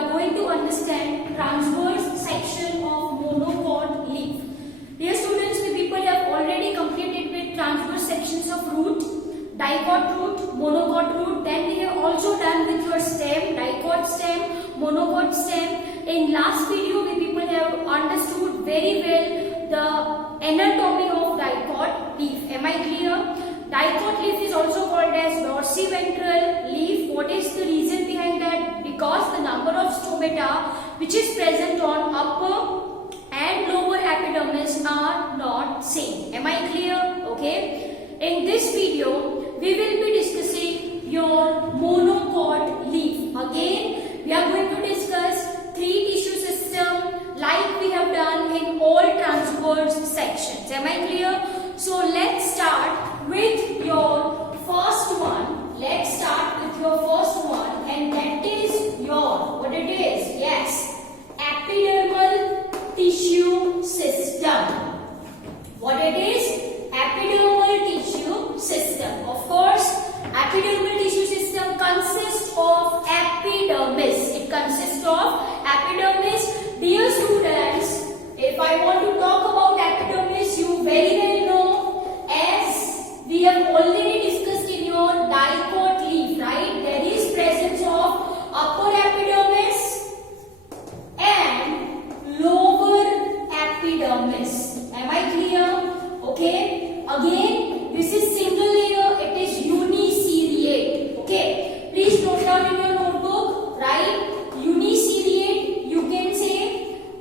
are going to understand transverse section of monocot leaf. Dear students, we people have already completed with transverse sections of root, dicot root, monocot root. Then we have also done with your stem, dicot stem, monocot stem. In last video, we people have understood very well the anatomy of dicot leaf. Am I clear? Dicot leaf is also called as dorsiventral leaf. What is the reason behind that? Because the number of stomata which is present on upper and lower epidermis are not same. Am I clear? Okay. In this video, we will be discussing your monocot leaf. Again, we are going to discuss three tissue system like we have done in all transverse sections. Am I clear? So let's start with your first one. Let's start with your first one, and that is your, what it is? Yes, epidermal tissue system. What it is? Epidermal tissue system. Of course, epidermal tissue system consists of epidermis. It consists of epidermis. Dear students, if I want to talk about epidermis, you very well know, as we have already discussed in your dicot leaf, right? There is presence of upper epidermis and lower epidermis. Am I clear? Okay. Again, this is single layer. It is uniseriate. Okay. Please note down in your notebook, right? Uniseriate, you can say,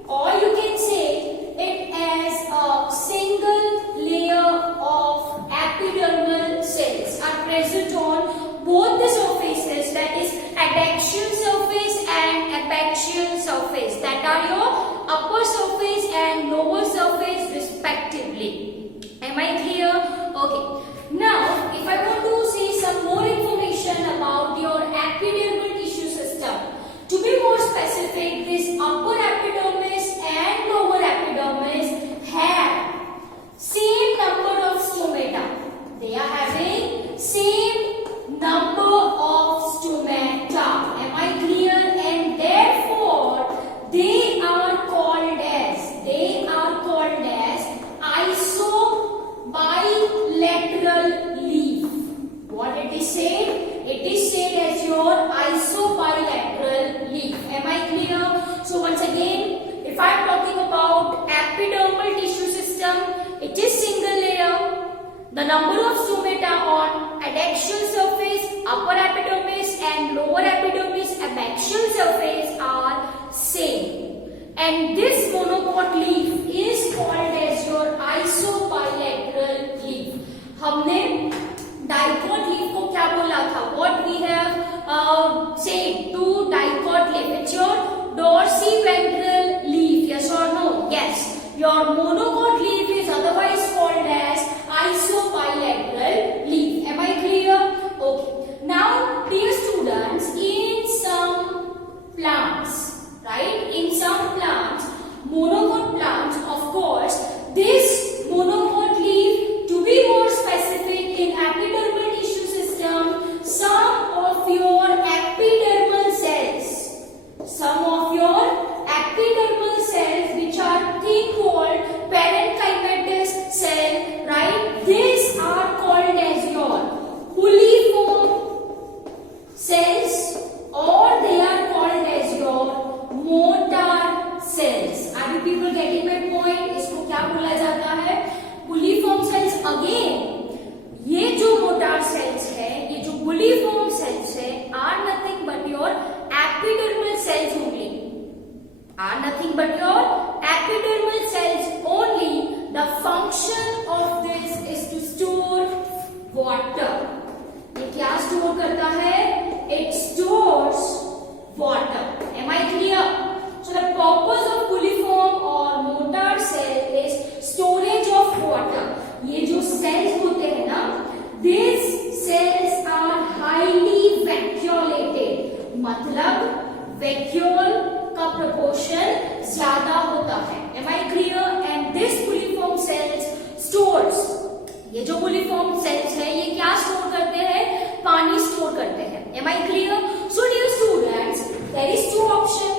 or you can say it as a single layer of epidermal cells are present on both the surfaces, that is adaxial surface and abaxial surface, that are your upper surface and lower surface respectively. Am I clear? Okay. Now, if I want to say some more information about your epidermal tissue system, to be more specific, this upper epidermis and lower epidermis have same number of stomata. They are having same number of stomata. Am I clear? And therefore, they are called as isobilateral leaf. What it is said? It is said as your isobilateral leaf. Am I clear? So once again, if I am talking about epidermal tissue system, it is single layer. The number of stomata on adaxial surface, upper epidermis and lower epidermis, abaxial surface are same. And this monocot leaf is called as your isobilateral leaf. हमने dicot leaf को क्या बोला था? What we have said to dicot leaf? It's your dorsiventral leaf. Yes or no? Yes. Your monocot leaf is otherwise called as isobilateral leaf. Am I clear? Okay. Now, dear students, in some plants, right? In some plants, monocot plants, of course, this monocot leaf, to be more specific, in epidermal tissue system, some of your epidermal cells which are thin walled parenchymatous cell, right? These are called as your puliform cells, or they are called as your motor cells. Are you people getting my point? इसको क्या बोला जाता है? पुलिफॉर्म sales. Again, ये जो motor sales है, ये जो पुलिफॉर्म सेल्स है, are nothing but your epidermal cells only. Are nothing but your epidermal cells only. The function of this is to store water. ये क्या store करता है? It stores water. Am I clear? So the purpose of puliform or motor cell is storage of water. ये जो cells होते हैं ना, these cells are highly vacuolated. मतलब vacuole का proportion ज्यादा होता है. Am I clear? And this puliform cells stores. ये जो puliform cells है, ये क्या store करते हैं? पानी store करते हैं. Am I clear? So dear students, there is two options.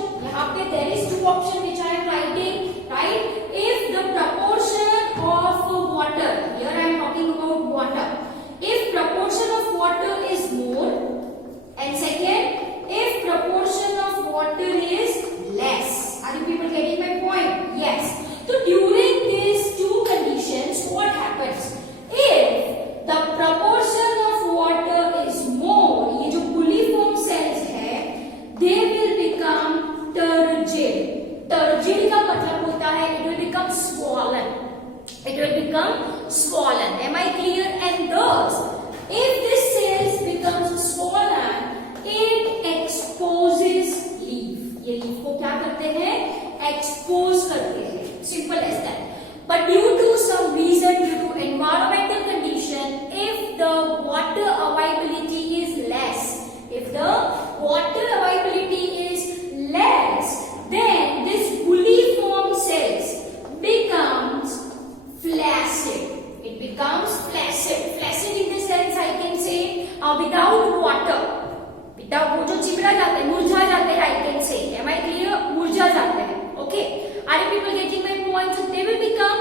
water, without वो जो चिमड़ा जाते हैं, मुरझा जाते हैं, I can say, am I clear? मुरझा जाते हैं, okay? Are you people getting my point? So they will become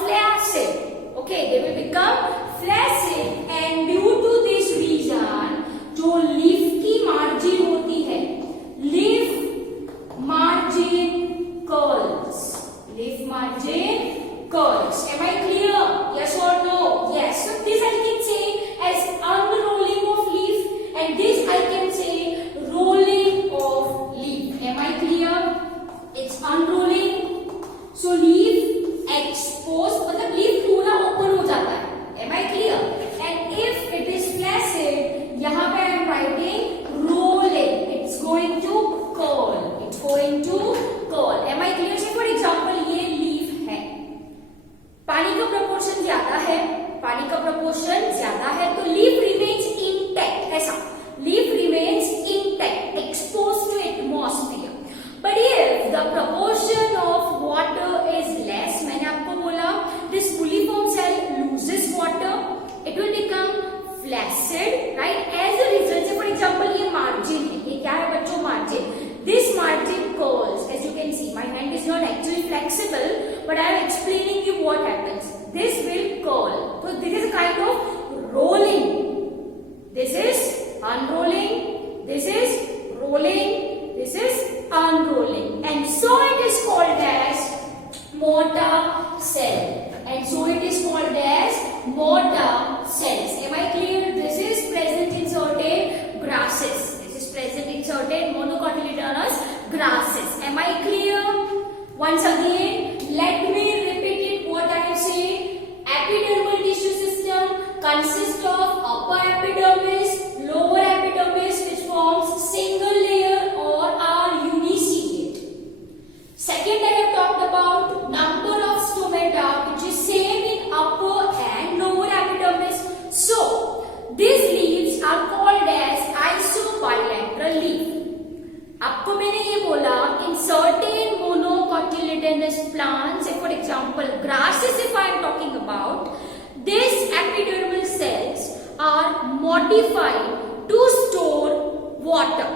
flaccid, okay? They will become flaccid, and due to this reason, जो लीफ की मार्जिन होती है, leaf margin curls, leaf margin curls. Am I clear? Yes or no? Yes. So this I can say as unrolling of leaf, and this I can say rolling of leaf. Am I clear? It's unrolling. So leaf exposed, मतलब leaf पूरा open हो जाता है. Am I clear? And if it is flaccid, यहाँ पे I am writing rolling. It's going to curl. It's going to curl. Am I clear? So for example, ये leaf है, पानी का proportion ज्यादा है, पानी का proportion ज्यादा है, तो leaf remains intact, ऐसा leaf remains intact, exposed to atmosphere. But if the proportion of water is less, मैंने आपको बोला, this fully-formed cell loses water, it will become flaccid, right? As a result, say for example, ये margin है, ये क्या है बच्चों? Margin. This margin curls, as you can see. My hand is not actually flexible, but I am explaining you what happens. This will curl. So this is a kind of rolling. This is unrolling. This is rolling. This is unrolling. And so it is called as mortar cell. And so it is called as mortar cells. Am I clear? This is present in certain grasses. Present in certain monocotyledonous grasses. Am I clear? Once again, let me repeat it what I have said. Epidermal tissue system consists of upper epidermis, lower epidermis, which forms single layer or are uniciliate. Second, I have talked about number of stomata, which is same in upper and lower epidermis. So these leaves are called as isobilateral leaf. आपको मैंने ये बोला, in certain monocotyledonous plants, for example grasses, if I am talking about, these epidermal cells are modified to store water.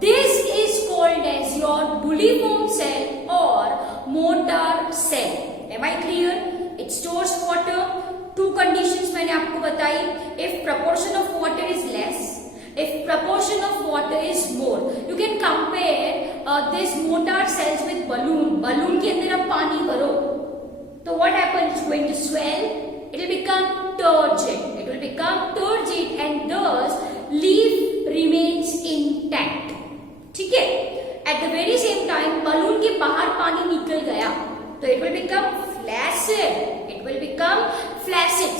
This is called as your bulliform cell or mortar cell. Am I clear? It stores water. Two conditions मैंने आपको बताई. If proportion of water is less, if proportion of water is more. You can compare this mortar cells with balloon. Balloon के अंदर आप पानी भरो, तो what happens? It's going to swell. It will become turgid. And thus leaf remains intact. ठीक है? At the very same time, balloon के बाहर पानी निकल गया, तो it will become flaccid.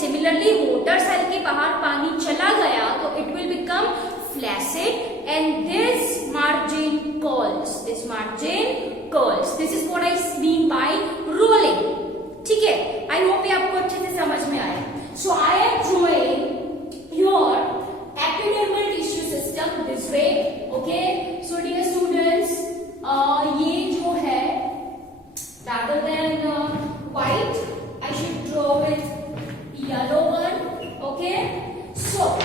Similarly, mortar cell के बाहर पानी चला गया, तो it will become flaccid, and this margin curls. This is what I mean by rolling. ठीक है? I hope ये आपको अच्छे से समझ में आया. So I am drawing your epidermal tissue system this way. Okay? So dear students, ये जो है, rather than white, I should draw with yellow one. Okay? So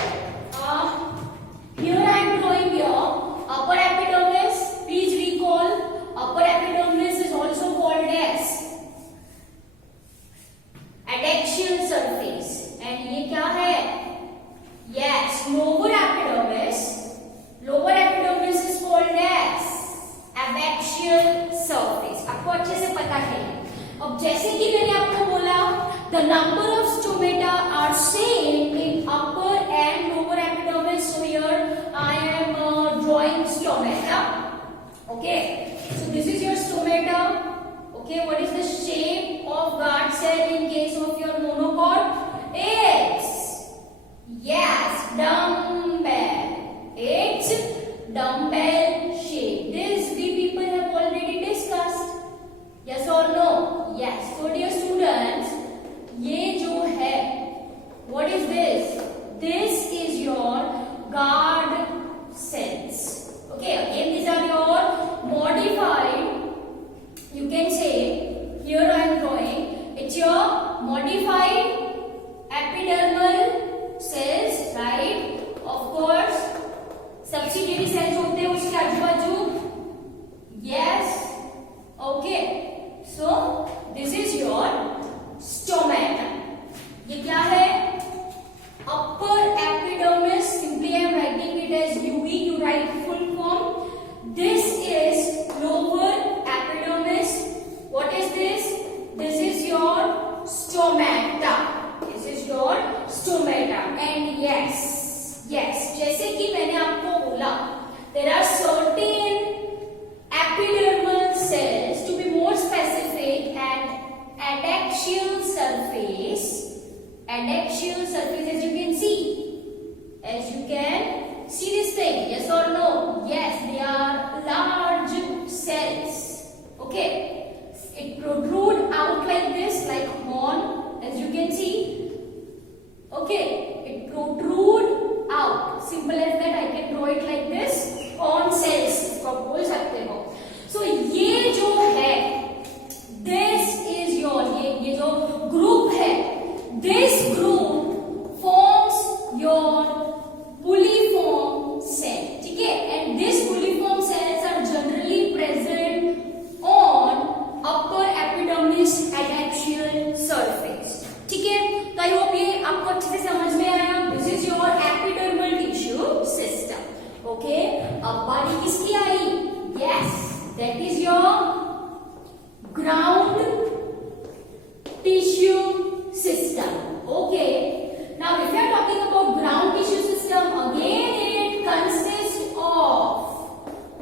here I am drawing your upper epidermis. Please recall, upper epidermis is also called as adaxial surface. And ये क्या है? Yes, lower epidermis. Lower epidermis is called as abaxial surface. आपको अच्छे से पता है. अब जैसे कि मैंने आपको बोला, the number of stomata are same in upper and lower epidermis. So here I am drawing stomata. Okay, so this is your stomata. Okay, what is the shape of guard cell in case of your monocot? It's dumbbell shape. This we people have already discussed. Yes or no? Yes. So dear students, ये जो है, what is this? This is your guard cells. Okay, again these are your modified, you can say, here I am drawing, it's your modified epidermal adaxial surface, as you can see. As you can see this thing, yes or no? Yes, they are large cells. Okay, it protrude out like this, like horn, as you can see. Okay, it protrude out. Simple as that. I can draw it like this. Horn cells, इसको आप बोल सकते हो. So ये जो है, this is your ये जो group है, this group forms your puliform cell. ठीक है? And this puliform cells are generally present on upper epidermis adaxial surface. ठीक है? तो आई होप ये आपको अच्छे से समझ में आया. This is your epidermal tissue system. Okay? अब बारी किसकी आई? Yes, that is your ground tissue system. Okay. Now, if you are talking about ground tissue system, again it consists of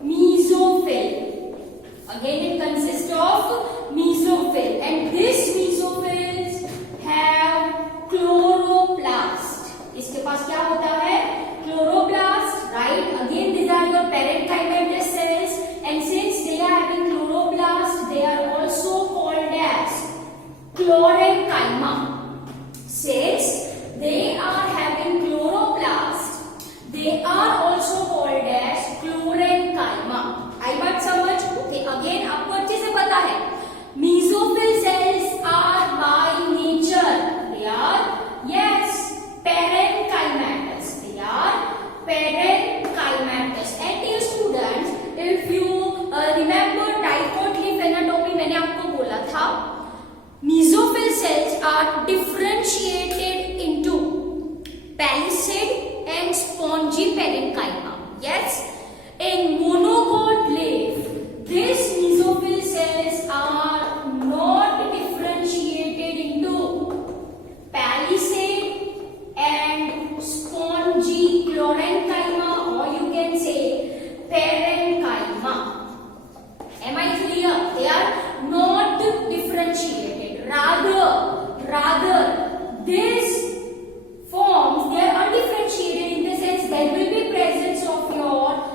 mesophyll. Again it consists of mesophyll, and this mesophylls have chloroplast. इसके पास क्या होता है? Chloroplast, right? Again, these are your parenchymatous cells, and since they are having chloroplast, they are also called as chlorenchyma. Since they are having chloroplast, they are also called as chlorenchyma. आई बात समझ? Okay, again आपको अच्छे से पता है. Mesophyll cells are by nature, they are, yes, parenchymatous. They are parenchymatous. And dear students, if you remember diploid leaf anatomy, मैंने आपको बोला था, mesophyll cells are differentiated into palisade and spongy parenchyma. Yes, in monocot leaf, these mesophyll cells are not differentiated into palisade and spongy chlorenchyma, or you can say parenchyma. Am I clear? They are not differentiated. Rather, these forms, they are undifferentiated in the sense there will be presence of your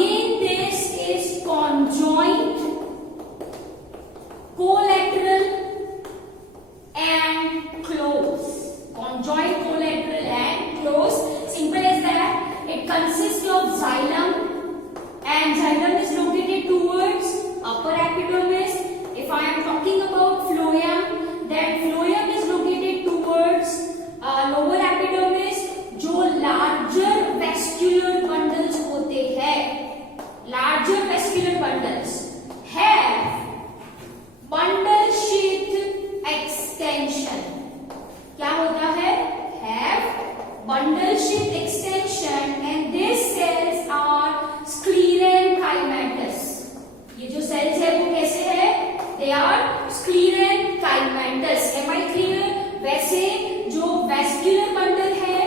Again, this is conjoint, collateral and close. Conjoint, collateral and close. Simple as that. It consists of xylem, and xylem is located towards upper epidermis. If I am talking about phloem, then phloem is located towards lower epidermis. जो larger vascular bundles होते हैं, larger vascular bundles have bundle sheath extension. क्या होता है? Have bundle sheath extension, and these cells are sclerenchymatous. ये जो cells है वो कैसे है? They are sclerenchymatous. Am I clear? वैसे जो vascular bundle है,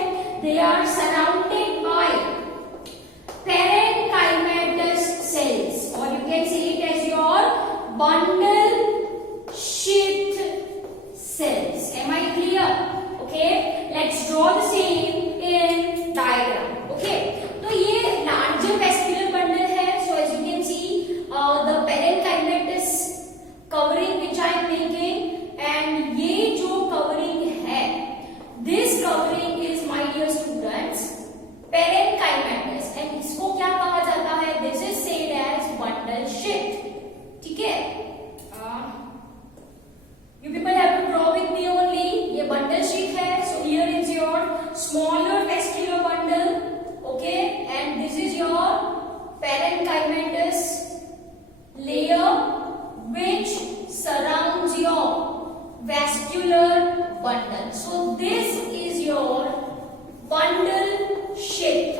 they are surrounded by parenchymatous cells, or you can say it as your bundle sheath cells. Am I clear? Okay, let's draw the same in diagram. Okay, तो ये larger vascular bundle है. So as you can see, the parenchymatous covering which I am making, and ये जो covering है, this covering is, my dear students, parenchymatous, and इसको क्या कहा जाता है? This is said as bundle sheath. ठीक है? You people have to draw with me only. ये bundle sheath है. So here is your smaller vascular bundle, okay, and this is your parenchymatous layer which surrounds your vascular bundle. So this is your bundle sheath,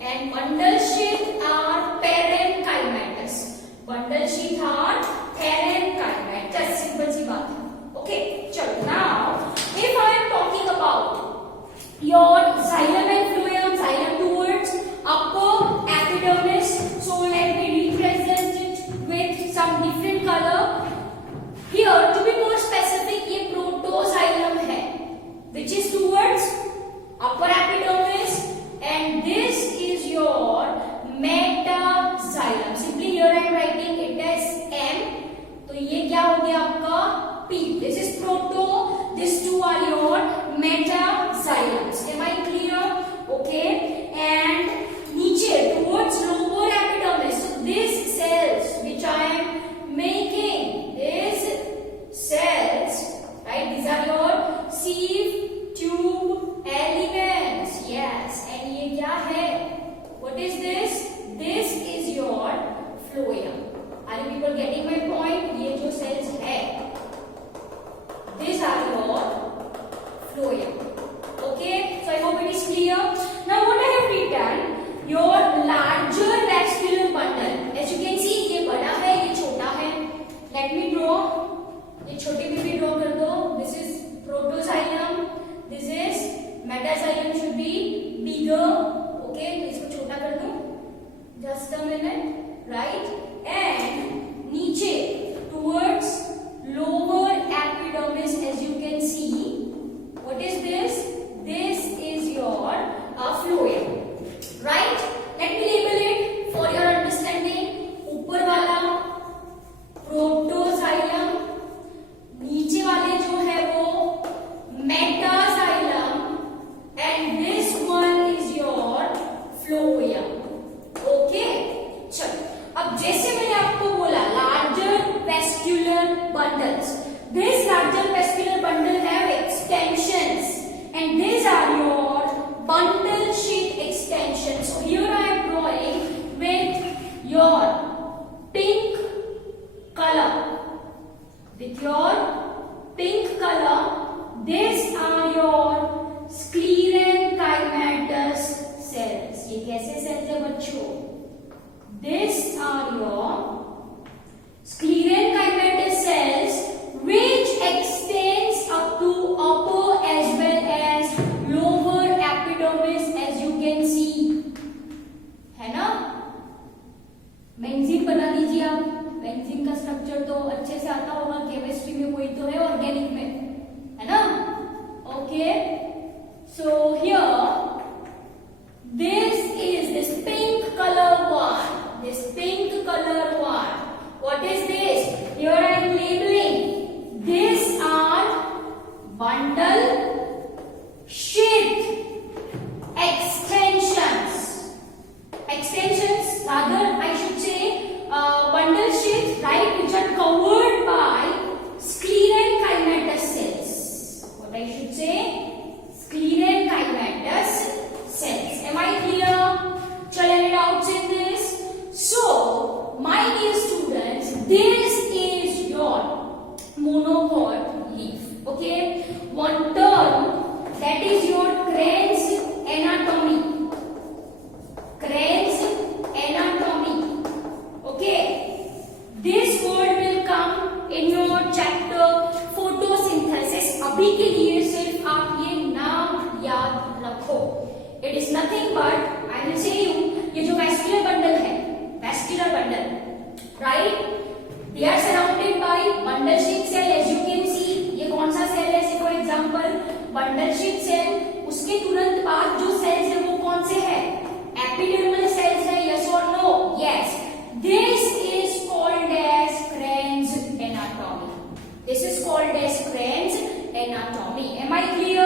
and bundle sheath are parenchymatous. Bundle sheath are parenchymatous. Simple सी बात है. Okay, चलो. Now, if I am talking about your xylem and phloem, xylem towards upper epidermis, so let me represent it with some different color. Here, to be more specific, ये protoxylem है, which is towards upper epidermis, and this is your metaxylem. Simply here I am writing it as M. तो ये क्या हो गया आपका P. This is proto. These two are your metaxylems. Am I clear? Okay. And नीचे towards lower epidermis. So these cells which I am making, these cells, right? These are your sieve tube elements. Yes. And ये क्या है? What is this? This is your phloem. Are you people getting my point? ये जो cells है, these are your phloem. Okay, so I hope it is clear. Now what I have written, your larger vascular bundle. As you can see, ये बड़ा है, ये छोटा है. Let me draw. ये छोटी भी draw कर दो. This is protoxylem. This is metaxylem, should be bigger. Okay, तो इसको छोटा कर दो. Just a minute, right? And नीचे towards lower epidermis, as you can see, what is this? This is your phloem, right? Let me label it for your understanding. ऊपर वाला protoxylem, नीचे वाले जो है वो metaxylem, and this one is your phloem. Okay? चलो, अब जैसे मैंने आपको बोला larger vascular bundles. This larger vascular bundle have extensions, and these are your bundle sheath extensions. So here I am drawing with your pink color. With your pink color, these are your sclerenchymatous cells. ये कैसे cells है बच्चों? These are your sclerenchymatous cells which extends up to upper as well as lower epidermis, as you can see. है ना? Benzene बना दीजिए आप. Benzene का स्ट्रक्चर तो अच्छे से आता होगा, केमिस्ट्री में कोई तो है, ऑर्गेनिक में, है ना? Okay, so here this is this pink color one. right? They are surrounded by bundle shaped cell, as you can see. ये कौन सा सेल है? For example bundle shape cell. उसके तुरंत बाद जो सेल्स है वो कौन से है? एपिडर्मल सेल्स है, यस और no? Yes. This is called as Kranz anatomy. This is called as Kranz anatomy. Am I clear?